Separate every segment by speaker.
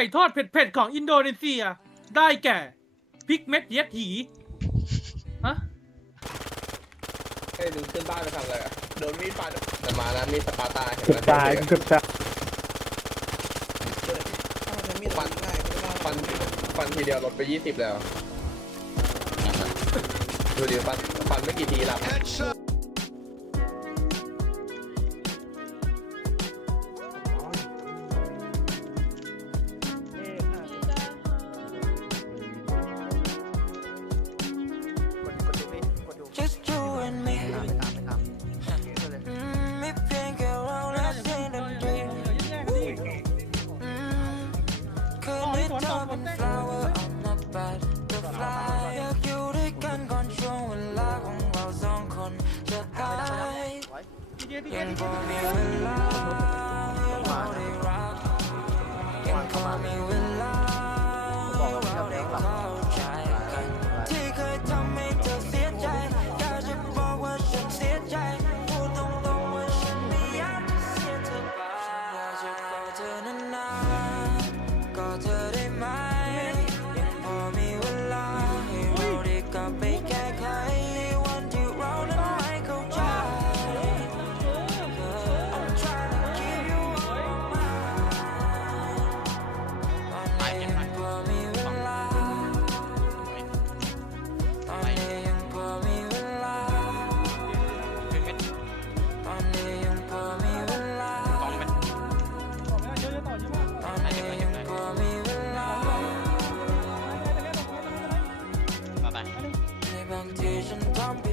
Speaker 1: ก่ทอดเผ็ดๆของอินโดนีเซีย ได้แก่พริกเม็ดเย็ดหีฮะ
Speaker 2: เฮ้ยมึงขึ้นบ้านไปทำอะไรอะโดนมีดฟันแต่มาแล้วมีดสปาร์ตาเห็น
Speaker 3: เกือบ
Speaker 2: ไหม
Speaker 3: ตายเกือบตาย
Speaker 2: ฟันฟันฟันทีเดียวลดไปยี่สิบแล้ว ดูดิฟันฟันไม่กี่ทีหลับ
Speaker 4: Just เธอเป็น flower on my butterfly อยากอยู่ด้วยกันก่อนช่วงเวลาของเราสองคนจะหาย
Speaker 1: ยั
Speaker 4: งพอมีเวลาให้เราได้รักยังพอมีเวลา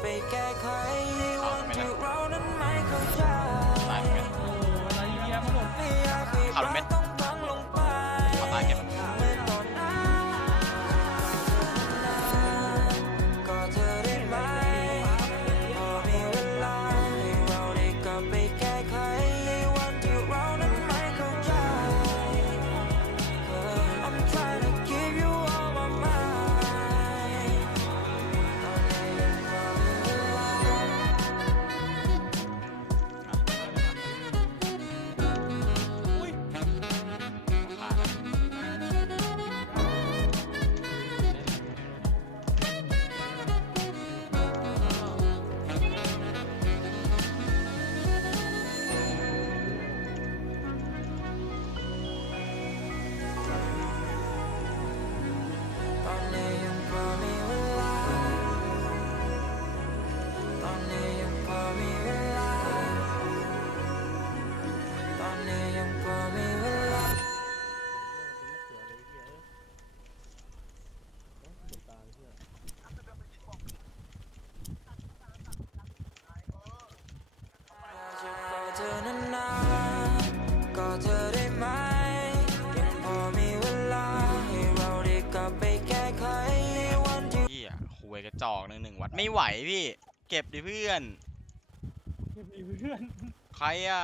Speaker 4: ไปแก้ไข นานๆกอดเธอได้ไหมยังพอมีเวลาให้เราได้กลับไปแก้ไขวันที่
Speaker 5: พี่อะคุยกระจอกหนึ่งหนึ่งวัดไม่ไหวพี่ เก็บดิเพื่อน
Speaker 1: มีเพื่อน
Speaker 5: ใครอะ